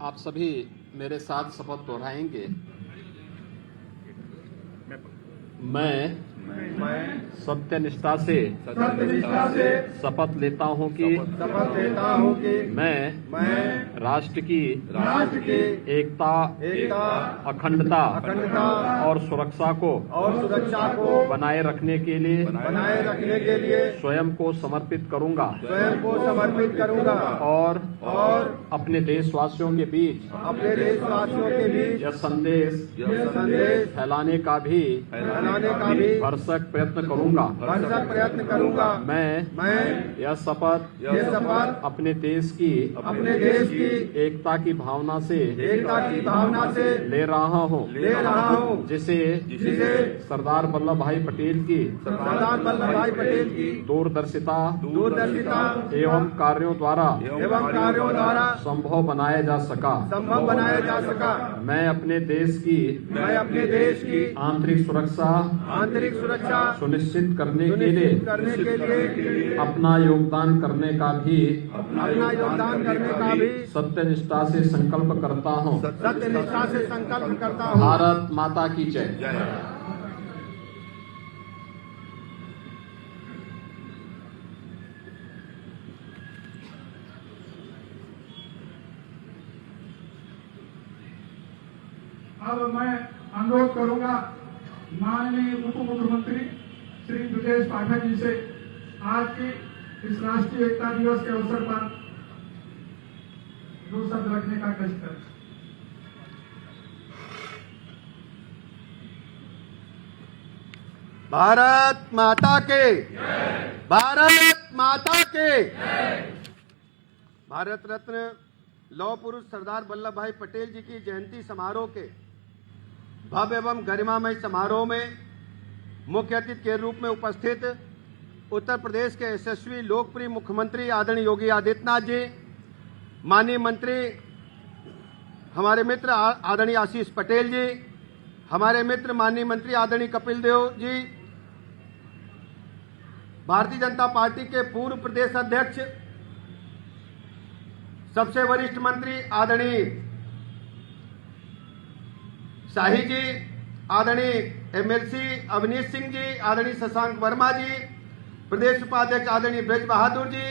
आप सभी मेरे साथ शपथ दोहराएंगे। मैं सत्यनिष्ठा से शपथ लेता हूं कि मैं राष्ट्र की एकता, अखंडता और सुरक्षा को बनाए रखने के लिए स्वयं को समर्पित करूंगा और अपने देशवासियों के बीच यह संदेश फैलाने का भी भरसक प्रयत्न करूंगा। मैं यह शपथ अपने देश की एकता की भावना से ले रहा हूं, जिसे सरदार वल्लभ भाई पटेल की दूरदर्शिता एवं कार्यों द्वारा संभव बनाया जा सका। मैं अपने देश की आंतरिक सुरक्षा सुनिश्चित करने के लिए अपना योगदान करने का भी सत्यनिष्ठा से संकल्प करता हूं। भारत माता की जय। अब मैं अनुरोध करूंगा माननीय उप मुख्यमंत्री श्री ब्रजेश पाठक जी से आज के इस राष्ट्रीय एकता दिवस के अवसर पर दो शब्द रखने का कष्ट करें। भारत माता के, भारत माता के। भारत रत्न लौह पुरुष सरदार वल्लभ भाई पटेल जी की जयंती समारोह के भव्य एवं गरिमामय समारोह में मुख्य अतिथि के रूप में उपस्थित उत्तर प्रदेश के यशस्वी लोकप्रिय मुख्यमंत्री आदरणीय योगी आदित्यनाथ जी, माननीय मंत्री हमारे मित्र आदरणीय आशीष पटेल जी, हमारे मित्र माननीय मंत्री आदरणीय कपिल देव जी, भारतीय जनता पार्टी के पूर्व प्रदेश अध्यक्ष सबसे वरिष्ठ मंत्री आदरणीय शाही जी, आदरणीय एमएलसी अवनीश सिंह जी, आदरणीय शशांक वर्मा जी, प्रदेश उपाध्यक्ष आदरणीय ब्रज बहादुर जी,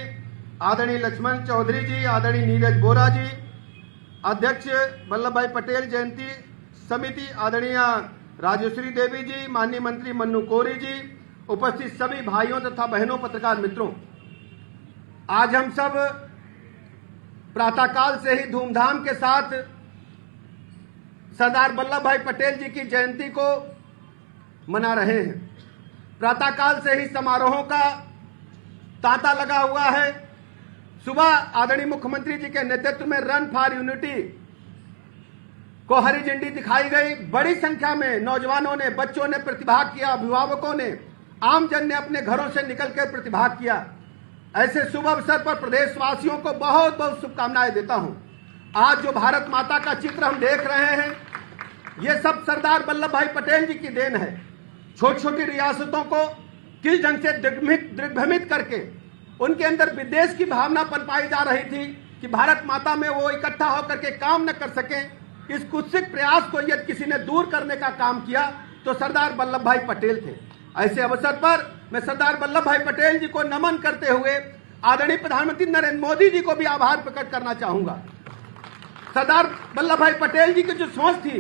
आदरणीय लक्ष्मण चौधरी जी, आदरणीय नीरज बोरा जी, अध्यक्ष वल्लभ भाई पटेल जयंती समिति आदरणीय राजेश्वरी देवी जी, माननीय मंत्री मन्नू कोरी जी, उपस्थित सभी भाइयों तथा बहनों पत्रकार मित्रों, आज हम सब प्रातःकाल से ही धूमधाम के साथ सरदार वल्लभ भाई पटेल जी की जयंती को मना रहे हैं। प्रातःकाल से ही समारोहों का तांता लगा हुआ है। सुबह आदरणीय मुख्यमंत्री जी के नेतृत्व में रन फॉर यूनिटी को हरी झंडी दिखाई गई। बड़ी संख्या में नौजवानों ने, बच्चों ने प्रतिभाग किया, अभिभावकों ने, आमजन ने अपने घरों से निकलकर प्रतिभाग किया। ऐसे शुभ अवसर पर प्रदेशवासियों को बहुत बहुत शुभकामनाएं देता हूं। आज जो भारत माता का चित्र हम देख रहे हैं, ये सब सरदार वल्लभ भाई पटेल जी की देन है। छोटी छोटी रियासतों को किस ढंग से दिग्भ्रमित करके उनके अंदर विदेश की भावना पनपाई जा रही थी कि भारत माता में वो इकट्ठा होकर के काम न कर सकें। इस कुत्सित प्रयास को यदि किसी ने दूर करने का काम किया तो सरदार वल्लभ भाई पटेल थे। ऐसे अवसर पर मैं सरदार वल्लभ भाई पटेल जी को नमन करते हुए आदरणीय प्रधानमंत्री नरेंद्र मोदी जी को भी आभार प्रकट करना चाहूंगा। सरदार वल्लभ भाई पटेल जी की जो सोच थी,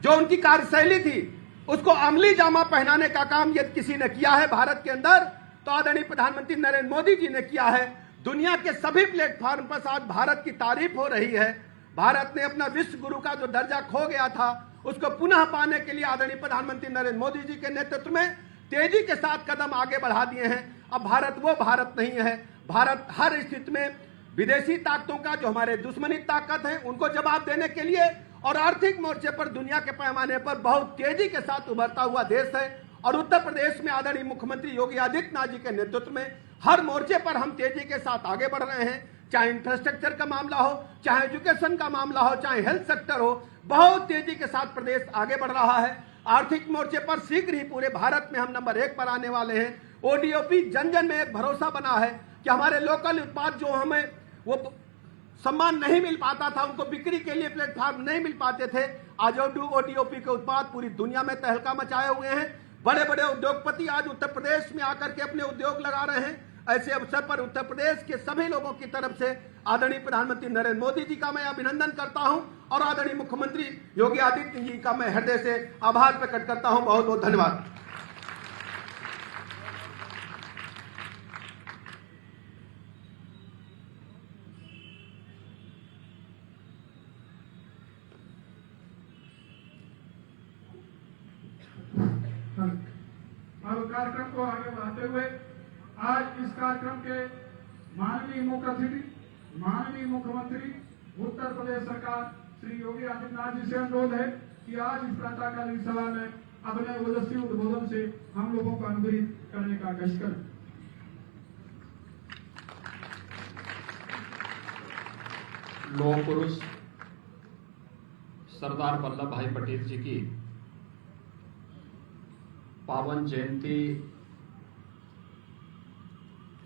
जो उनकी कार्यशैली थी, उसको अमली जामा पहनाने का काम यदि किसी ने किया है भारत के अंदर तो आदरणीय प्रधानमंत्री नरेंद्र मोदी जी ने किया है। दुनिया के सभी प्लेटफॉर्म पर आज भारत की तारीफ हो रही है। भारत ने अपना विश्व गुरु का जो दर्जा खो गया था उसको पुनः पाने के लिए आदरणीय प्रधानमंत्री नरेंद्र मोदी जी के नेतृत्व में तेजी के साथ कदम आगे बढ़ा दिए हैं। अब भारत वो भारत नहीं है। भारत हर स्थिति में विदेशी ताकतों का, जो हमारे दुश्मनी ताकत है, उनको जवाब देने के लिए और आर्थिक मोर्चे पर दुनिया के पैमाने पर बहुत तेजी के साथ उभरता हुआ देश है। और उत्तर प्रदेश में आदरणीय मुख्यमंत्री योगी आदित्यनाथ जी के नेतृत्व में हर मोर्चे पर हम तेजी के साथ आगे बढ़ रहे हैं। चाहे इंफ्रास्ट्रक्चर का मामला हो, चाहे एजुकेशन का मामला हो, चाहे हेल्थ सेक्टर हो, बहुत तेजी के साथ प्रदेश आगे बढ़ रहा है। आर्थिक मोर्चे पर शीघ्र ही पूरे भारत में हम नंबर 1 पर आने वाले हैं। ओडीओपी जन जन में एक भरोसा बना है कि हमारे लोकल उत्पाद जो हमें वो सम्मान नहीं मिल पाता था, उनको बिक्री के लिए प्लेटफॉर्म नहीं मिल पाते थे। आज ओडीओपी के उत्पाद पूरी दुनिया में तहलका मचाए हुए हैं। बड़े बड़े उद्योगपति आज उत्तर प्रदेश में आकर के अपने उद्योग लगा रहे हैं। ऐसे अवसर पर उत्तर प्रदेश के सभी लोगों की तरफ से आदरणीय प्रधानमंत्री नरेंद्र मोदी जी का मैं अभिनंदन करता हूं और आदरणीय मुख्यमंत्री योगी आदित्य जी का मैं हृदय से आभार प्रकट करता हूं। बहुत बहुत धन्यवाद। अब कार्यक्रम को आगे बढ़ाते हुए आज इस कार्यक्रम के माननीय मुख्य अतिथि माननीय मुख्यमंत्री उत्तर प्रदेश सरकार श्री योगी आदित्यनाथ जी से अनुरोध है कि आज इस प्रातःकालीन सभा में अपने ओजस्वी उद्बोधन से हम लोगों को अनुग्रहित करने का कष्ट करें। लौह पुरुष सरदार वल्लभ भाई पटेल जी की पावन जयंती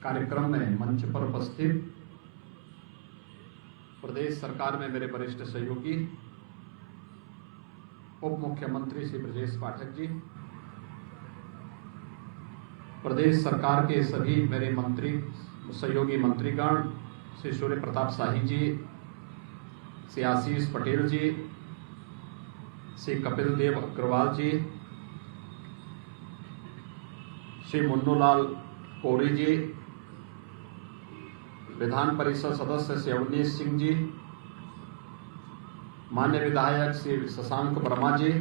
कार्यक्रम में मंच पर उपस्थित प्रदेश सरकार में मेरे वरिष्ठ सहयोगी उप मुख्यमंत्री श्री ब्रजेश पाठक जी, प्रदेश सरकार के सभी मेरे मंत्री सहयोगी मंत्रीगण श्री सूर्य प्रताप शाही जी, श्री आशीष पटेल जी, श्री कपिल देव अग्रवाल जी, श्री मुन्नूलाल कोरी जी, विधान परिषद सदस्य श्री अवनीश सिंह जी, माननीय विधायक श्री शशांक वर्मा जी,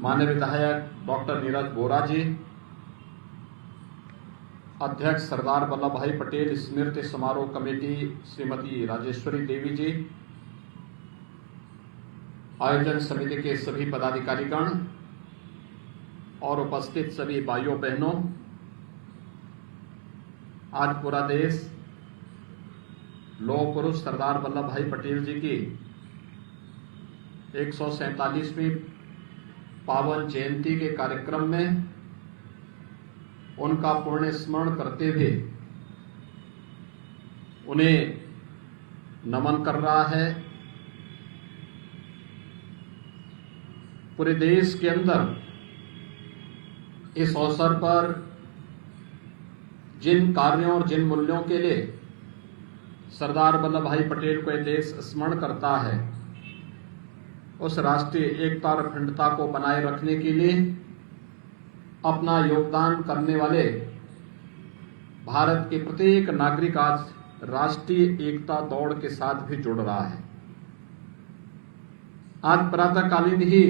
माननीय विधायक डॉक्टर नीरज बोरा जी, अध्यक्ष सरदार वल्लभ भाई पटेल स्मृति समारोह कमेटी श्रीमती राजेश्वरी देवी जी, आयोजन समिति के सभी पदाधिकारीगण और उपस्थित सभी भाइयों बहनों, आज पूरा देश लौह पुरुष सरदार वल्लभ भाई पटेल जी की 147वीं पावन जयंती के कार्यक्रम में उनका पुण्य स्मरण करते हुए उन्हें नमन कर रहा है। पूरे देश के अंदर इस अवसर पर जिन कार्यों और जिन मूल्यों के लिए सरदार वल्लभ भाई पटेल को यह देश स्मरण करता है, उस राष्ट्रीय एकता और अखंडता को बनाए रखने के लिए अपना योगदान करने वाले भारत के प्रत्येक नागरिक आज राष्ट्रीय एकता दौड़ के साथ भी जुड़ रहा है। आज प्रातःकालीन ही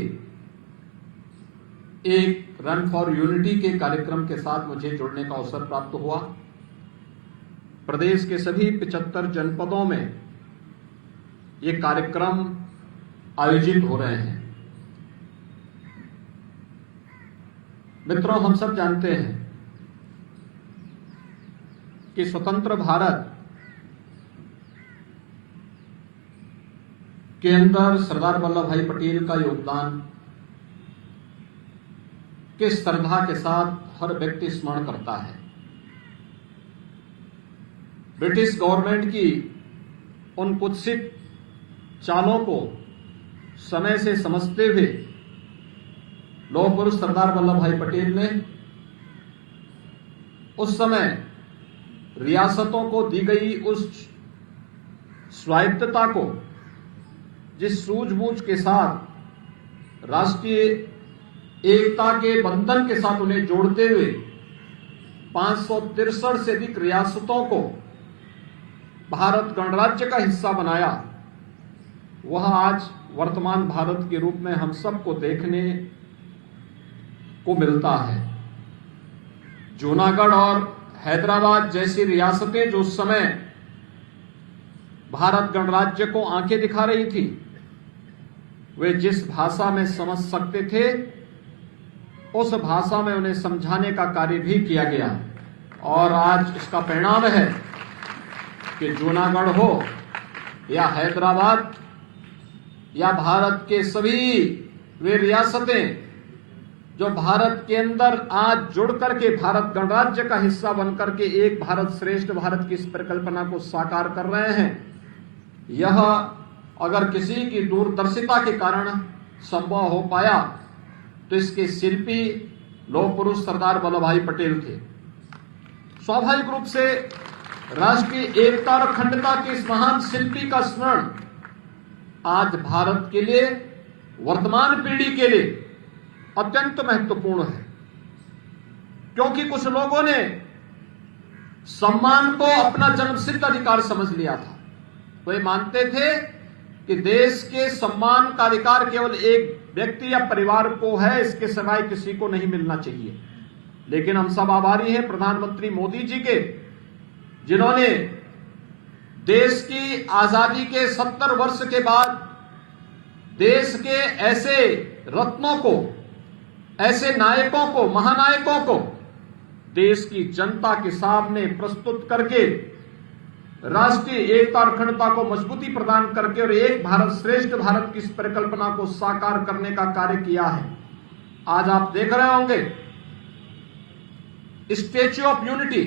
एक रन फॉर यूनिटी के कार्यक्रम के साथ मुझे जुड़ने का अवसर प्राप्त हुआ। प्रदेश के सभी 75 जनपदों में ये कार्यक्रम आयोजित हो रहे हैं। मित्रों, हम सब जानते हैं कि स्वतंत्र भारत के अंदर सरदार वल्लभ भाई पटेल का योगदान के श्रद्धा के साथ हर व्यक्ति स्मरण करता है। ब्रिटिश गवर्नमेंट की उन कुत्सित चालों को समय से समझते हुए लौह पुरुष सरदार वल्लभ भाई पटेल ने उस समय रियासतों को दी गई उस स्वायत्तता को जिस सूझबूझ के साथ राष्ट्रीय एकता के बंधन के साथ उन्हें जोड़ते हुए 563 से अधिक रियासतों को भारत गणराज्य का हिस्सा बनाया, वह आज वर्तमान भारत के रूप में हम सबको देखने को मिलता है। जूनागढ़ और हैदराबाद जैसी रियासतें जो उस समय भारत गणराज्य को आंखें दिखा रही थी, वे जिस भाषा में समझ सकते थे उस भाषा में उन्हें समझाने का कार्य भी किया गया। और आज इसका परिणाम है कि जूनागढ़ हो या हैदराबाद या भारत के सभी वे रियासतें जो भारत के अंदर आज जुड़ करके भारत गणराज्य का हिस्सा बनकर के एक भारत श्रेष्ठ भारत की इस परिकल्पना को साकार कर रहे हैं, यह अगर किसी की दूरदर्शिता के कारण संभव हो पाया तो इसके शिल्पी लौह पुरुष सरदार वल्लभ भाई पटेल थे। स्वाभाविक रूप से राष्ट्रीय एकता और अखंडता के इस महान शिल्पी का स्मरण आज भारत के लिए, वर्तमान पीढ़ी के लिए अत्यंत महत्वपूर्ण है, क्योंकि कुछ लोगों ने सम्मान को अपना जन्मसिद्ध अधिकार समझ लिया था। वे मानते थे कि देश के सम्मान का अधिकार केवल एक व्यक्ति या परिवार को है, इसके सिवाय किसी को नहीं मिलना चाहिए। लेकिन हम सब आभारी हैं प्रधानमंत्री मोदी जी के, जिन्होंने देश की आजादी के 70 वर्ष के बाद देश के ऐसे रत्नों को, ऐसे नायकों को, महानायकों को देश की जनता के सामने प्रस्तुत करके राष्ट्रीय एकता और अखंडता को मजबूती प्रदान करके और एक भारत श्रेष्ठ भारत की इस परिकल्पना को साकार करने का कार्य किया है। आज आप देख रहे होंगे statue of unity,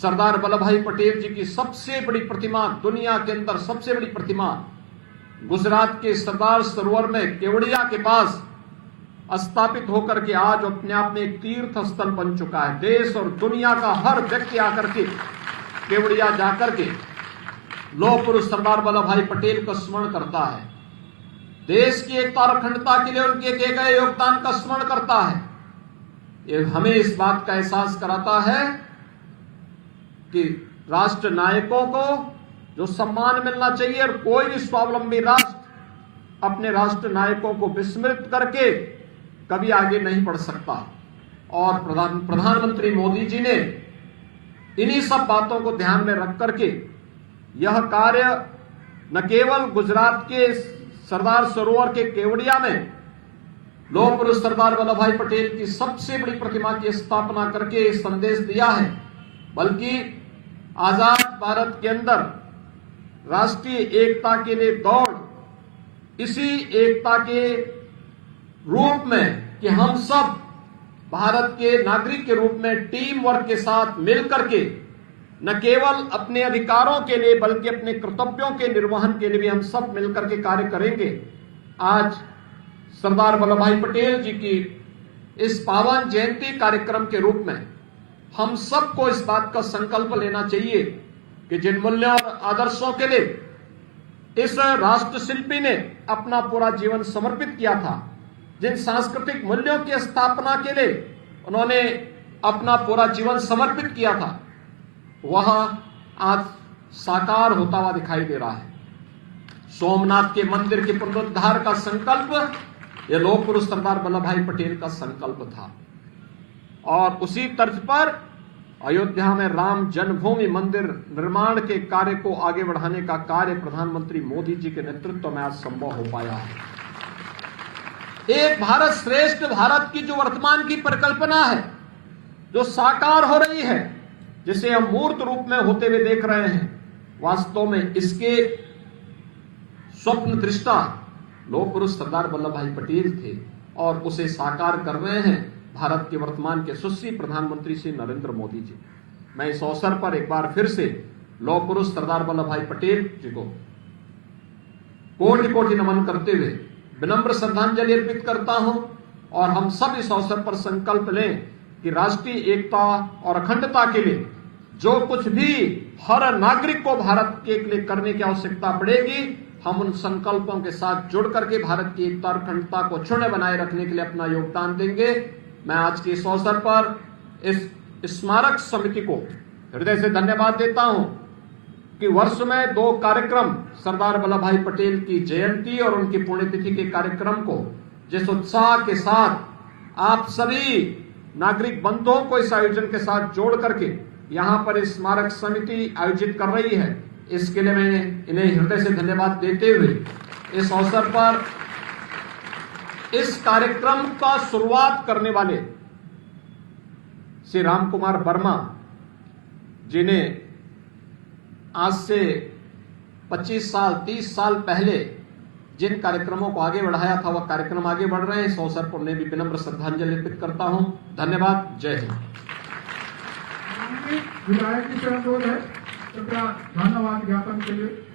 Sardar Vallabh भाई पटेल जी की सबसे बड़ी प्रतिमा, दुनिया के अंदर सबसे बड़ी प्रतिमा, गुजरात के सरदार सरोवर में केवड़िया के पास स्थापित होकर के आज अपने आप में एक तीर्थ स्थल बन चुका है। देश और दुनिया का हर व्यक्ति आकर के केवड़िया जाकर के लौह पुरुष सरदार वल्लभ भाई पटेल का स्मरण करता है, देश की एकता और अखंडता के लिए उनके किए गए योगदान का स्मरण करता है। ये हमें इस बात का एहसास कराता है कि राष्ट्र नायकों को जो सम्मान मिलना चाहिए, और कोई भी स्वावलंबी राष्ट्र अपने राष्ट्र नायकों को विस्मृत करके कभी आगे नहीं बढ़ सकता। और प्रधानमंत्री मोदी जी ने इन्हीं सब बातों को ध्यान में रख करके यह कार्य न केवल गुजरात के सरदार सरोवर के केवड़िया में लौह पुरुष सरदार वल्लभ भाई पटेल की सबसे बड़ी प्रतिमा की स्थापना करके संदेश दिया है, बल्कि आजाद भारत के अंदर राष्ट्रीय एकता के लिए दौड़, इसी एकता के रूप में कि हम सब भारत के नागरिक के रूप में टीम वर्क के साथ मिलकर के न केवल अपने अधिकारों के लिए बल्कि अपने कर्तव्यों के निर्वहन के लिए भी हम सब मिलकर के कार्य करेंगे। आज सरदार वल्लभ भाई पटेल जी की इस पावन जयंती कार्यक्रम के रूप में हम सबको इस बात का संकल्प लेना चाहिए कि जिन मूल्यों और आदर्शों के लिए इस राष्ट्र शिल्पी ने अपना पूरा जीवन समर्पित किया था, जिन सांस्कृतिक मूल्यों की स्थापना के लिए उन्होंने अपना पूरा जीवन समर्पित किया था, वह आज साकार होता हुआ दिखाई दे रहा है। सोमनाथ के मंदिर के पुनरुद्धार का संकल्प यह लौह पुरुष सरदार वल्लभ भाई पटेल का संकल्प था, और उसी तर्ज पर अयोध्या में राम जन्मभूमि मंदिर निर्माण के कार्य को आगे बढ़ाने का कार्य प्रधानमंत्री मोदी जी के नेतृत्व में आज संभव हो पाया है। एक भारत श्रेष्ठ भारत की जो वर्तमान की परिकल्पना है, जो साकार हो रही है, जिसे हम मूर्त रूप में होते हुए देख रहे हैं, वास्तव में इसके स्वप्न दृष्टा लौह पुरुष सरदार वल्लभ भाई पटेल थे, और उसे साकार कर रहे हैं भारत के वर्तमान के यशस्वी प्रधानमंत्री श्री नरेंद्र मोदी जी। मैं इस अवसर पर एक बार फिर से लौह पुरुष सरदार वल्लभ भाई पटेल जी को कोटि कोटि नमन करते हुए विनम्र श्रद्धांजलि अर्पित करता हूं, और हम सब इस अवसर पर संकल्प लें कि राष्ट्रीय एकता और अखंडता के लिए जो कुछ भी हर नागरिक को भारत के लिए करने की आवश्यकता पड़ेगी, हम उन संकल्पों के साथ जुड़ करके भारत की एकता और अखंडता को क्षुण्ण बनाए रखने के लिए अपना योगदान देंगे। मैं आज के इस अवसर पर इस स्मारक समिति को हृदय से धन्यवाद देता हूं कि वर्ष में 2 कार्यक्रम, सरदार वल्लभ भाई पटेल की जयंती और उनकी पुण्यतिथि के कार्यक्रम को जिस उत्साह के साथ आप सभी नागरिक बंधुओं को इस आयोजन के साथ जोड़ करके यहां पर स्मारक समिति आयोजित कर रही है, इसके लिए मैं इन्हें हृदय से धन्यवाद देते हुए इस अवसर पर इस कार्यक्रम का शुरुआत करने वाले श्री राम कुमार वर्मा जिन्हें आज से 25 साल 30 साल पहले जिन कार्यक्रमों को आगे बढ़ाया था वह कार्यक्रम आगे बढ़ रहे हैं। इस अवसर पर उन्हें भी विनम्र श्रद्धांजलि अर्पित करता हूं। धन्यवाद। जय हिंद। विधायक जी से अनुरोध है कृपया धन्यवाद ज्ञापन के लिए